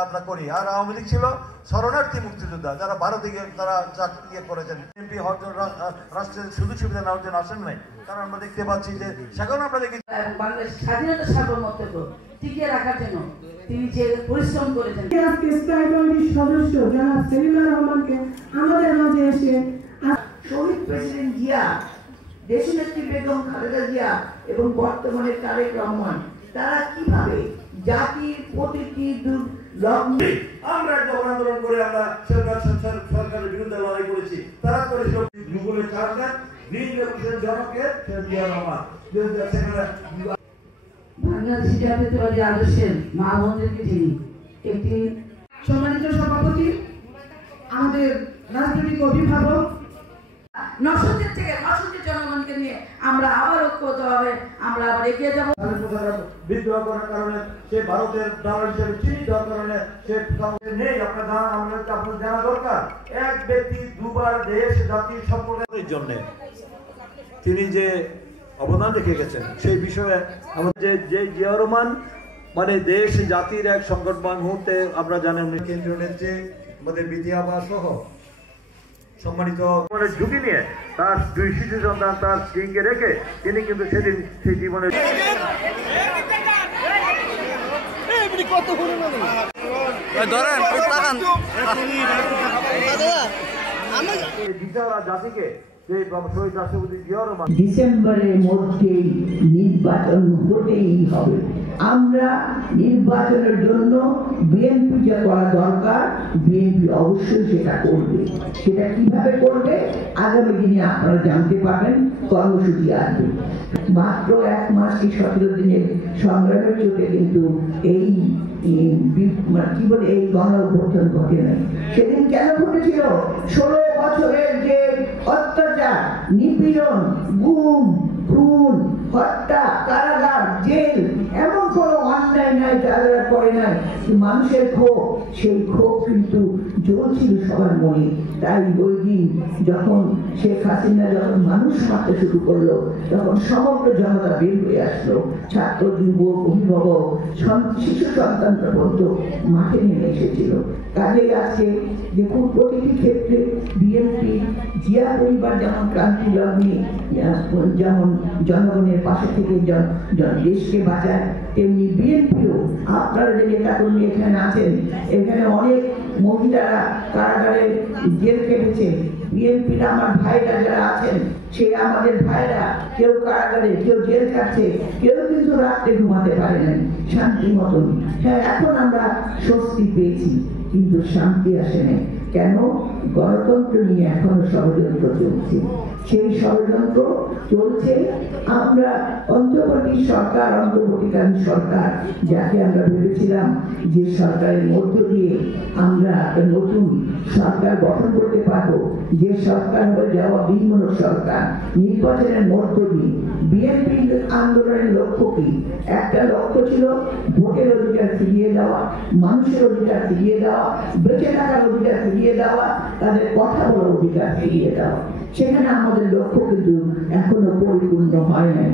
আমরা করি। আর আওয়ামী লীগ ছিল শরণার্থী মুক্তিযোদ্ধা, যারা ভারতে গিয়ে তারা ইয়ে করেছেন, এমপি হওয়ার জন্য রাষ্ট্রের সুযোগ সুবিধা নেওয়ার জন্য আসেন নাই। কারণ আমরা দেখতে পাচ্ছি যে সেখানে আমরা দেখি বাংলাদেশ স্বাধীনতা সার্বভৌমত্ব টিকিয়ে রাখার জন্য তিনি যে পরিশ্রম করেছেন। আজকে স্থায়ী কমিটির সদস্য জনাব সেলিমা রহমানকে আমাদের মাঝে এসে শহীদ প্রেসিডেন্ট জিয়া, দেশনেত্রী বেগম খালেদা জিয়া এবং বর্তমানে তারেক রহমান, তারা কিভাবে জাতির প্রতিটি আমরা যখন আন্দোলন করে আমরা সরকারের বিরুদ্ধে লড়াই করেছি, তারা করেছিল গুগলের চার্জার গ্রিন রেভলিউশন জনকে জিয়া রহমান বাংলাদেশি জাতীয়তাবাদী আদর্শের মা বোনদেরকে যিনি একটি সম্মানিত সভাপতি, আমাদের রাজনৈতিক অভিভাবক, নরসিংদীর থেকে নরসিংদীর জনগণকে নিয়ে আমরা আবার ঐক্যবদ্ধভাবে আমরা আবার এগিয়ে যাবো। বিদ্রোহ করার কারণে সে ভারতের দালাল হিসেবে চিহ্নিত হওয়ার কারণে সে নেই। আপনার জানা দরকার, এক ব্যক্তি দুবার দেশ জাতির সম্পর্কের জন্য তিনি যে অবদান রেখে গেছেন সেই বিষয়ে আমাদের যে জিয়া রহমান মানে দেশ জাতির এক সংকটময় মুহূর্তে আমরা জানেন কেন্দ্রীয় নেত্রী আমাদের বিদ্যাবা সহ সম্মানিত ঝুঁকি নিয়ে তার দুই শিশু সন্তান তার স্ত্রীকে রেখে তিনি কিন্তু সেদিন সেই জীবনে জাতিকে ডিসেম্বরের মধ্যে নির্বাচন হতেই হবে। আমরা নির্বাচনের জন্য বিএনপি যা করা দরকার, বিএনপি অবশ্যই সেটা করবে। সেটা কিভাবে করবে আগামী দিনে আপনারা জানতে পারবেন, কর্মসূচি আসবে। মাত্র 1 মাস কি 17 দিনের সংগ্রামের চোটে কিন্তু এই কি বলে এই গণ অভ্যুত্থান ঘটে নাই। সেদিন কেন ঘটেছিল? 16 বছরের যে অত্যাচার, নিপীড়ন, গুম, খুন, হত্যা, কারাগার, জেল, এমন কোনো অন্যায় নাই যারা করে নাই। মানুষের ক্ষোভ, সেই ক্ষোভ কিন্তু জ্বলছিল সবার মনে। তাই ওই দিন যখন শেখ হাসিনা যখন মানুষ মারতে শুরু করলো, তখন সমগ্র জনতা বের হয়ে আসলো। ছাত্র, যুবক, অভিভাবক, শিশু সন্তানরা পর্যন্ত মাঠে নেমে এসেছিল। কাজে আজকে দেখুন প্রতিটি ক্ষেত্রে বিএনপি, জিয়া পরিবার যেমন ক্রান্তি লগ্নে যেমন জনগণের পাশে থেকে দেশকে বাঁচায়, তেমনি বিএনপিও আপনারা যে নেতাকর্মী এখানে আছেন, এখানে অনেক মহিলারা কারাগারে জেল কেটেছে। বিএনপির আমার ভাইরা যারা আছেন, সে আমাদের ভাইরা কেউ কারাগারে, কেউ জেল কাটছে, কেউ কিন্তু রাত্রে ঘুমাতে পারে না শান্তি মতন। হ্যাঁ, এখন আমরা স্বস্তি পেয়েছি, কিন্তু শান্তি আসে নাই। কেন? গণতন্ত্র নিয়ে এখনো ষড়যন্ত্র চলছে। সেই ষড়যন্ত্র চলছে। আমরা অন্তর্বর্তী সরকার, অন্তর্বর্তীকালীন সরকার, যাকে আমরা ভেবেছিলাম যে সরকারের মধ্য দিয়ে আমরা একটা নতুন সরকার গঠন করতে পারবো, যে সরকার হবে জবাবদিহিমূলক সরকার, নির্বাচনের মধ্য দিয়ে। বিএনপি আন্দোলনের লক্ষ্য কি? একটা লক্ষ্য ছিল ভোটের অধিকার ফিরিয়ে দেওয়া, মানুষের অধিকার ফিরিয়ে দেওয়া, বেঁচে থাকার অধিকার ফিরিয়ে দেওয়া, তাদের কথা বলার অধিকার ফিরিয়ে দেওয়া। সেখানে আমাদের লক্ষ্য কিন্তু এখনো পরিপূর্ণ হয় নাই।